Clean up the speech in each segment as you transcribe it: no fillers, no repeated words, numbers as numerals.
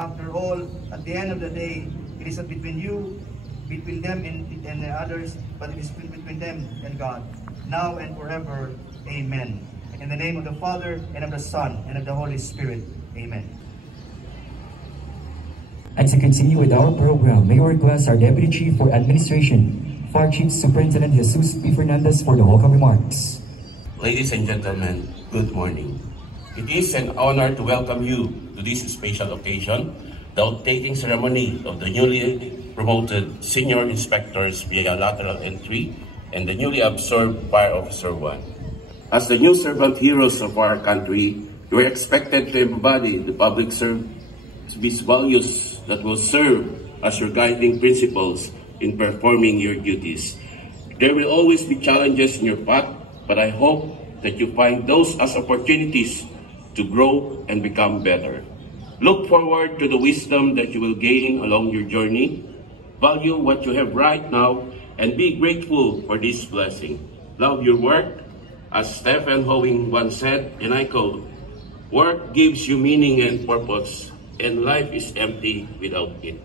After all, at the end of the day, it is not between you, between them and the others, but it is between them and God, now and forever. Amen. In the name of the Father, and of the Son, and of the Holy Spirit. Amen. And to continue with our program, may we request our Deputy Chief for Administration, Fire Chief Superintendent Jesus P. Fernandez for the welcome remarks. Ladies and gentlemen, good morning. It is an honor to welcome you to this special occasion, the out-taking ceremony of the newly promoted Senior Inspectors via lateral entry and the newly absorbed Fire Officer 1. As the new servant heroes of our country, you are expected to embody the public service values that will serve as your guiding principles in performing your duties. There will always be challenges in your path, but I hope that you find those as opportunities to grow and become better. Look forward to the wisdom that you will gain along your journey. Value what you have right now and be grateful for this blessing. Love your work. As Stephen Hawking once said, and I quote, "Work gives you meaning and purpose, and life is empty without it."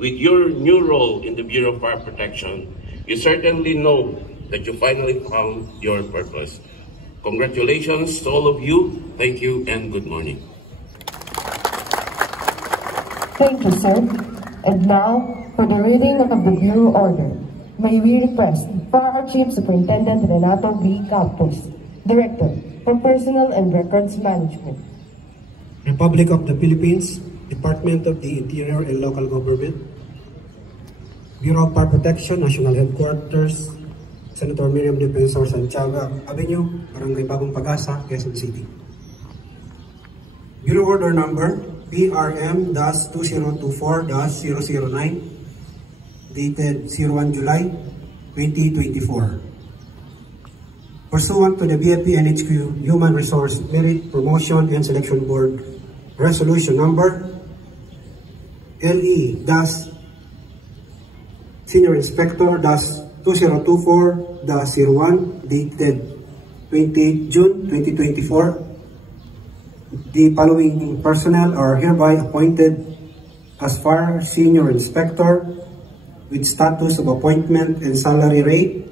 With your new role in the Bureau of Fire Protection, you certainly know that you finally found your purpose. Congratulations to all of you. Thank you and good morning. Thank you, sir. And now, for the reading of the Bureau Order, may we request Fire Chief Superintendent Renato B. Campos, Director for Personnel and Records Management. Republic of the Philippines, Department of the Interior and Local Government, Bureau of Fire Protection, National Headquarters, Senator Miriam Defensor Santiago Avenue, Barangay Bagong Pag-asa, Quezon City. Bureau Order Number PRM-2024-009, dated 01 July 2024. Pursuant to the BFP NHQ Human Resource Merit Promotion and Selection Board Resolution Number LE-Senior Inspector-2024-01, dated 28 June 2024, the following personnel are hereby appointed as Fire Senior Inspector with status of appointment and salary rate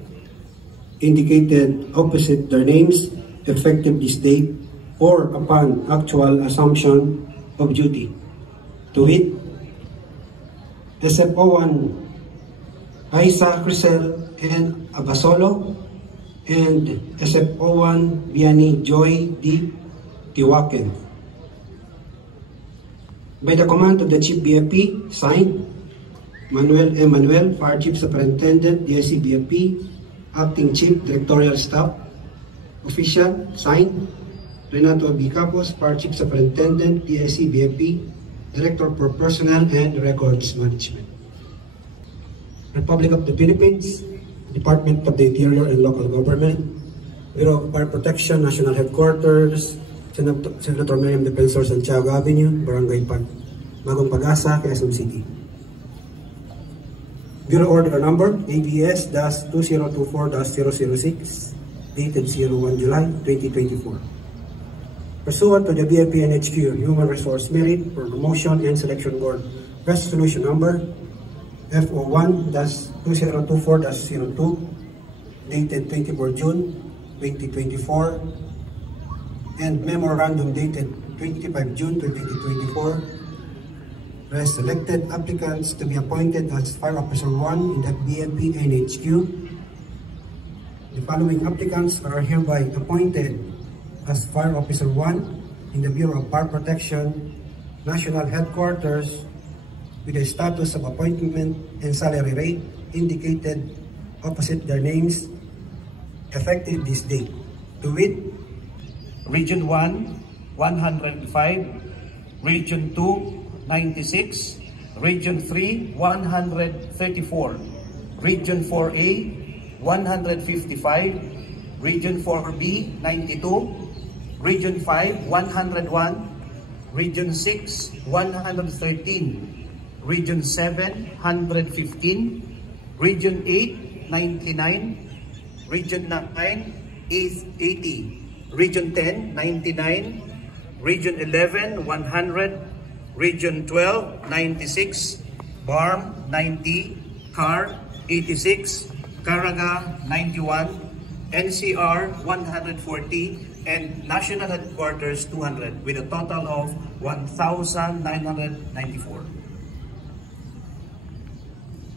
indicated opposite their names, effective this date or upon actual assumption of duty. To wit, SFO1 Aisa Crisel and Abasolo, and SFO1 Biani Joy D. Tiwaken. By the command of the Chief BFP, signed, Manuel Emanuel, Fire Chief Superintendent, DIC BFP, Acting Chief Directorial Staff. Official, signed, Renato B. Campos, Fire Chief Superintendent, DIC BFP, Director for Personnel and Records Management. Republic of the Philippines, Department of the Interior and Local Government, Bureau of Fire Protection, National Headquarters, Senator Miriam Defensor Santiago Avenue, Barangay Bagong Pag-asa, Quezon City. Bureau Order Number ABS-2024-006, dated 01 July 2024. Pursuant to the BFP NHQ Human Resource Merit for Promotion and Selection Board Resolution Number FO1-2024-02, dated 24 June 2024, and Memorandum dated 25 June 2024, selected applicants to be appointed as Fire Officer 1 in the BFP NHQ. The following applicants are hereby appointed as Fire Officer 1 in the Bureau of Fire Protection, National Headquarters, with a status of appointment and salary rate indicated opposite their names, effective this date. To wit, Region 1, 105, Region 2, 96, Region 3, 134, Region 4A, 155, Region 4B, 92, Region 5, 101, Region 6, 113, Region 7, 115, Region 8, 99, Region 9, 80, Region 10, 99, Region 11, 100, Region 12, 96, BARM 90, CAR 86, Caraga 91, NCR 140, and National Headquarters 200, with a total of 1,994.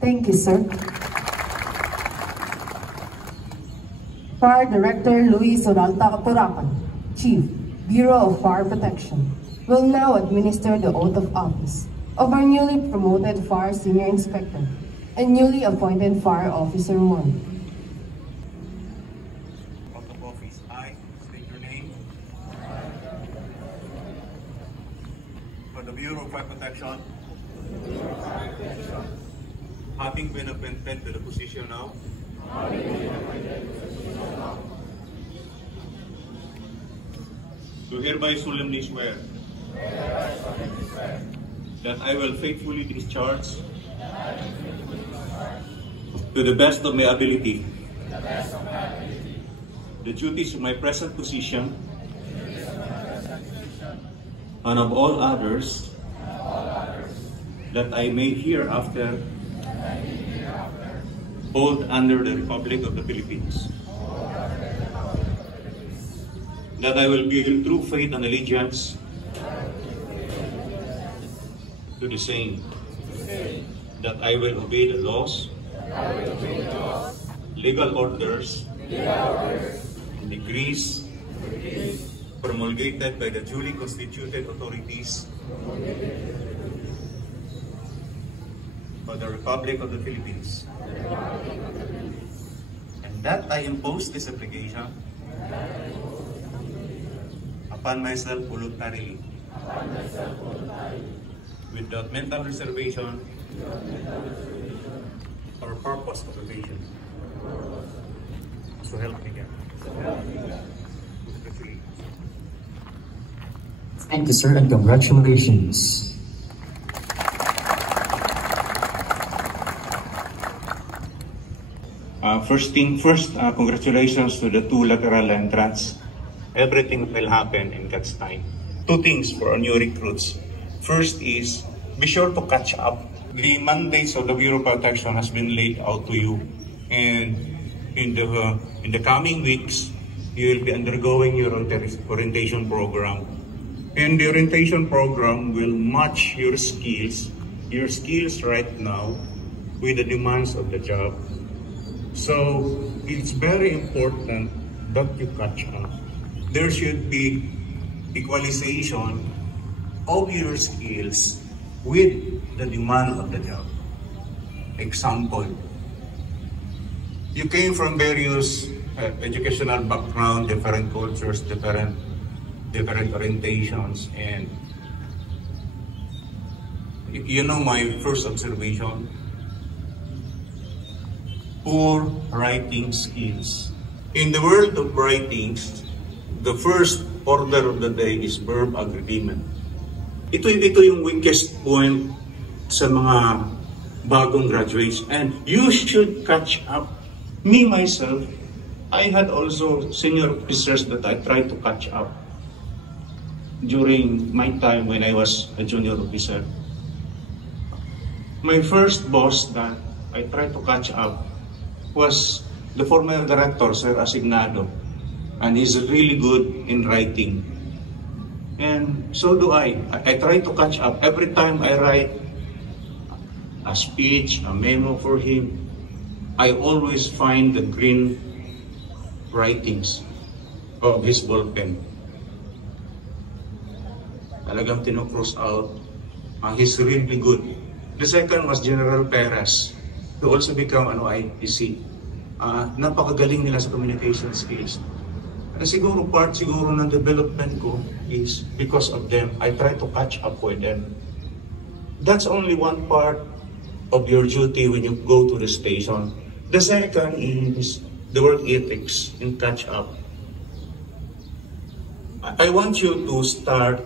Thank you, sir. Fire Director Luis Oralta Capuracan, Chief, Bureau of Fire Protection, will now administer the oath of office of our newly promoted Fire Senior Inspector and newly appointed Fire Officer 1. Oath of office. I state your name. For the Bureau of Fire Protection, having been appointed to the position now, do hereby solemnly swear that I will faithfully discharge to the best of my ability the duties of my present position and of all others that I may hereafter hold under the Republic of the Philippines. That I will be in true faith and allegiance to the same. That I will obey the laws, legal orders, and decrees promulgated by the duly constituted authorities of the Republic of the Philippines. And that I impose this application upon myself voluntarily, without mental reservation or purpose of evasion. So help me God. Thank you, sir, and congratulations. First, congratulations to the two lateral entrants. Everything will happen in God's time. Two things for our new recruits. First is, be sure to catch up. The mandates of the Bureau of Protection has been laid out to you. And in the coming weeks, you will be undergoing your orientation program. And the orientation program will match your skills right now with the demands of the job. So it's very important that you catch up. There should be equalization of your skills with the demand of the job. Example, you came from various educational background, different cultures, different orientations, and you know my first observation, poor writing skills. In the world of writings, the first order of the day is verb agreement. Ito yung weakest point sa mga bagong graduates, and you should catch up. Me, myself, I had also senior officers that I tried to catch up during my time when I was a junior officer. My first boss that I tried to catch up was the former director, Sir Asignado, and he's really good in writing. And so do I. I try to catch up. Every time I write a speech, a memo for him, I always find the green writings of his ballpen. Talagang tinocross out. He's really good. The second was General Perez, who also become IPC. Napakagaling nila sa communication skills. Siguro part ng development ko is because of them. I try to catch up with them. That's only one part of your duty when you go to the station. The second is the work ethics in catch up. I want you to start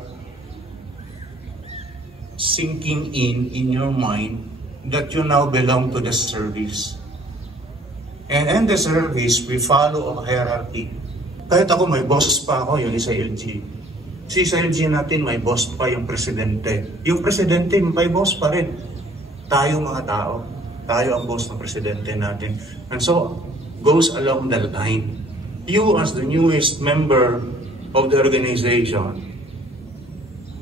sinking in your mind that you now belong to the service. And in the service, we follow a hierarchy. Kahit ako, may boss pa ako, yung isa LG. Si SLG natin, may boss pa yung presidente. Yung presidente, may boss pa rin. Tayo mga tao. Tayo ang boss ng presidente natin. And so, goes along the line. You as the newest member of the organization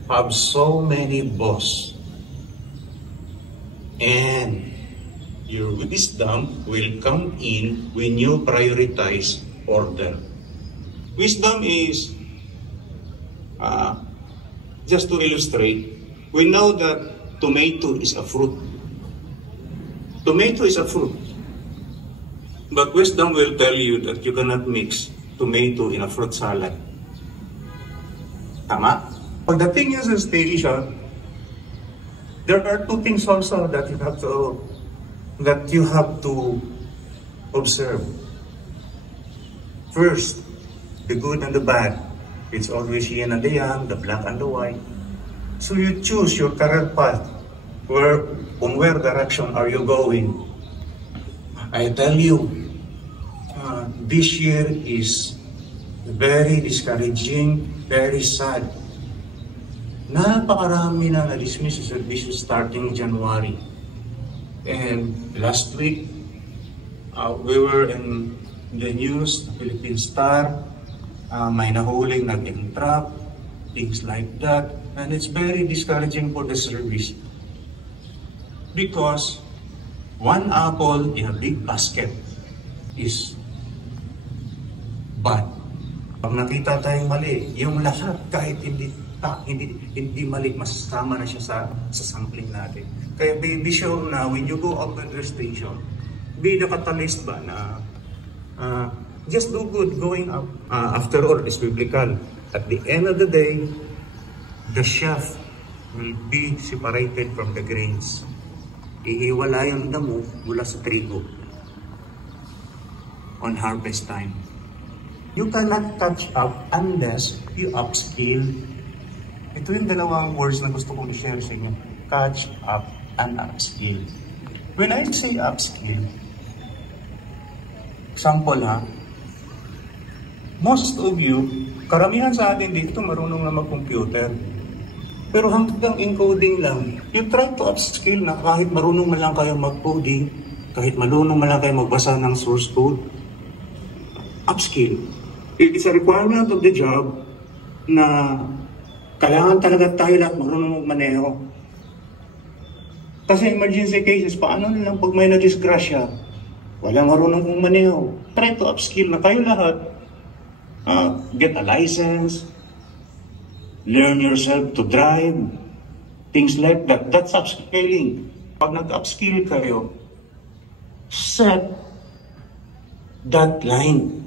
have so many boss. And your wisdom will come in when you prioritize order. Wisdom is, just to illustrate, we know that tomato is a fruit. Tomato is a fruit. But wisdom will tell you that you cannot mix tomato in a fruit salad. Tama? Pagdating niya sa station, there are two things also that you have to observe. First, the good and the bad. It's always yin and the yang, the black and the white. So you choose your career path. On where direction are you going? I tell you, this year is very discouraging, very sad. Napakarami na na-dismiss sa service starting January. And last week, we were in the news, the Philippine Star, may nahuling nag-entrap, things like that. And it's very discouraging for the service. Because one apple in a big basket is bad. Pag nakita tayong mali, yung lahat kahit hindi mali, masasama na siya sa sampling natin. Kaya be sure na when you go out of the station, be the catalyst ba na just do good going up. After all, it's biblical. At the end of the day, the chaff will be separated from the grains. Iiwala yung damo mula sa trigo on harvest time. You cannot catch up unless you upskill. Ito yung dalawang words na gusto kong i-share sa inyo. Catch up and upskill. When I say upskill, example most of you, karamihan sa atin dito marunong na mag-computer. Pero hanggang encoding lang, you try to upskill na kahit marunong man lang kayo mag-coding, kahit marunong man lang kayo magbasa ng source code, upskill. It's a requirement of the job na kailangan talaga tayo lahat marunong magmaneho. Kasi emergency cases, paano na lang pag may na-disgrasya, walang marunong magmaneho. Try to upskill na kayo lahat. Get a license, learn yourself to drive, things like that. That's upskilling. Pag nag-upskill kayo, set that line.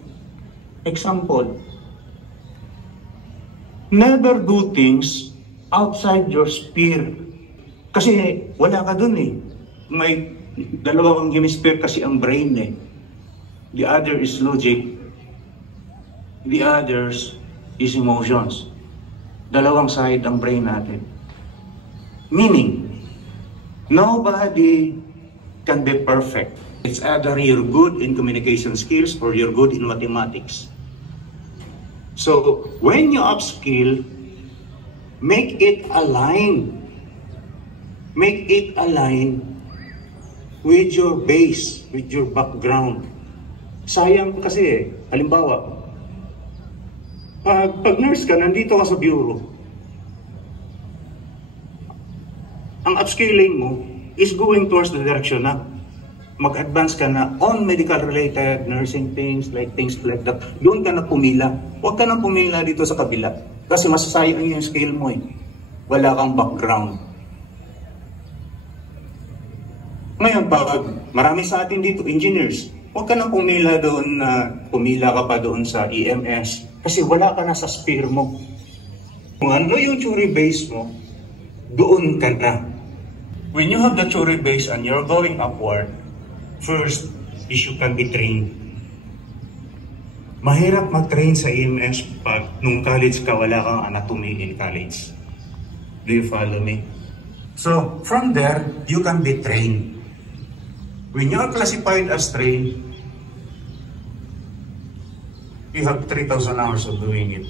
Example, never do things outside your sphere. Kasi wala ka dun eh. May dalawang hemisphere kasi ang brain eh. The other is logic. The others is emotions. Dalawang side ang brain natin. Meaning, nobody can be perfect. It's either you're good in communication skills or you're good in mathematics. So, when you upskill, make it align. Make it align with your base, with your background. Sayang kasi halimbawa, pag nurse ka, nandito ka sa bureau, ang upskilling mo is going towards the direction na mag-advance ka na on medical-related nursing things like that. Doon ka na pumila. Huwag ka na pumila dito sa kabila. Kasi masasayang yung skill mo eh. Wala kang background. Ngayon, pag marami sa atin dito, engineers, huwag ka na pumila doon pumila ka pa doon sa EMS. Kasi wala ka na sa sphere mo. Kung ano yung theory base mo, doon ka na. When you have the theory base and you're going upward, first is you can be trained. Mahirap mag-train sa EMS pag nung college ka, wala kang anatomy in college. Do you follow me? So, from there, you can be trained. When you are classified as trained, you have 3,000 hours of doing it.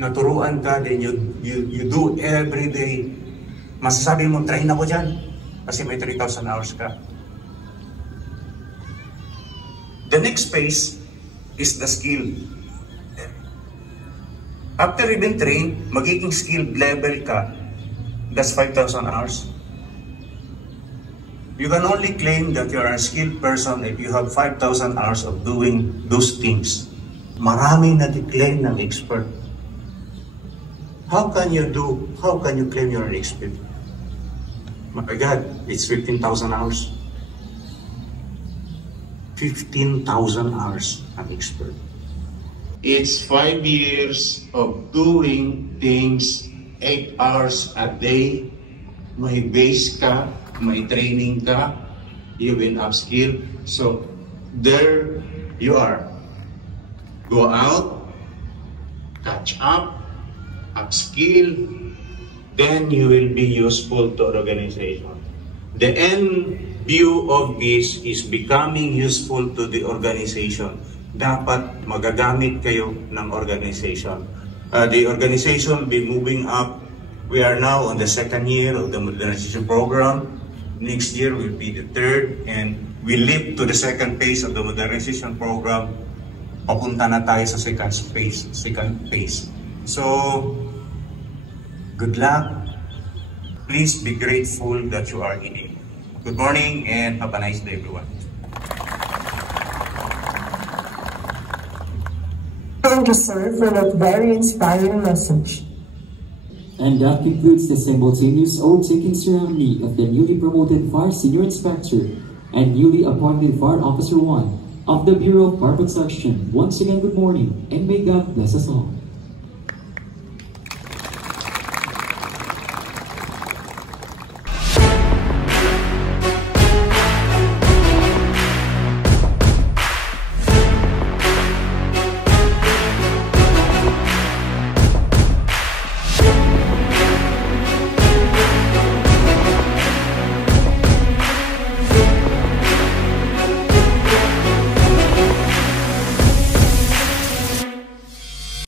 naturuan ka, then you do every day, masasabi mo, train ako dyan, kasi may 3,000 hours ka. The next phase is the skill. After you've been trained, magiging skilled level ka, that's 5,000 hours. You can only claim that you are a skilled person if you have 5,000 hours of doing those things. Maraming na-declare ng expert. How can you claim you're an expert? My God, it's 15,000 hours. 15,000 hours I'm expert. It's 5 years of doing things 8 hours a day. May base ka, may training ka, you've been upskilled. So there you are. Go out, catch up, upskill, then you will be useful to the organization. The end view of this is becoming useful to the organization. Dapat magagamit kayo ng organization. The organization will be moving up. We are now on the 2nd year of the modernization program. Next year will be the 3rd, and we leap to the 2nd phase of the modernization program. Papunta na tayo sa second phase. So, good luck. Please be grateful that you are in it. Good morning and have a nice day, everyone. Thank you, sir, for that very inspiring message. And that concludes the simultaneous oath-taking ceremony of the newly promoted Fire Senior Inspector and newly appointed Fire Officer 1 of the Bureau of Fire Protection. Once again, good morning, and may God bless us all.